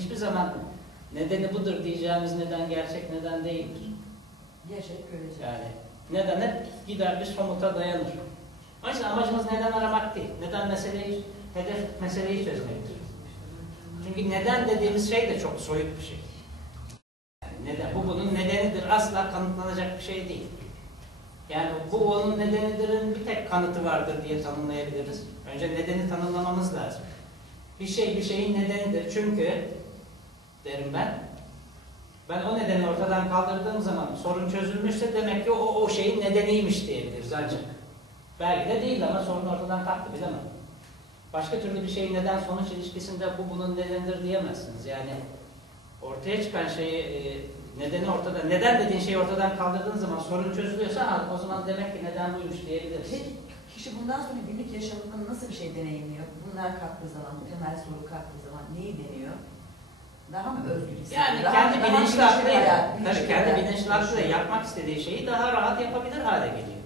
hiçbir zaman nedeni budur diyeceğimiz neden gerçek neden değildir. Yaşayıp göreceğiz. Yani neden hep gider bir somuta dayanır. O yüzden amacımız neden aramak değil. Neden meseleyi, hedef meseleyi çözmektir. Çünkü neden dediğimiz şey de çok soyut bir şey. Yani neden, bu bunun nedenidir asla kanıtlanacak bir şey değil. Yani bu onun nedenidirin bir tek kanıtı vardır diye tanımlayabiliriz. Önce nedeni tanımlamamız lazım. Bir şey bir şeyin nedenidir. Çünkü derim ben. Ben o nedeni ortadan kaldırdığım zaman sorun çözülmüşse demek ki o o şeyin nedeniymiş diyebiliriz ancak. Belki de değil ama sorun ortadan kalktı bilemem. Başka türlü bir şeyin neden sonuç ilişkisinde bu bunun nedenidir diyemezsiniz. Yani ortaya çıkan şeyi e, nedeni ortada, neden dediğin şeyi ortadan kaldırdığın zaman sorun çözülüyorsa ha, o zaman demek ki neden buymuş diyebiliriz. Peki kişi bundan sonra günlük yaşamında nasıl bir şey deneyimliyor? Bunlar kalktığı zaman, bu temel soru kalktığı zaman neyi deniyor? Daha mı özgür hissediyor? Yani Daha- kendi bilinçli aklıyla, tabii kendi bilinçli aklıyla yapmak istediği şeyi daha rahat yapabilir hale geliyor.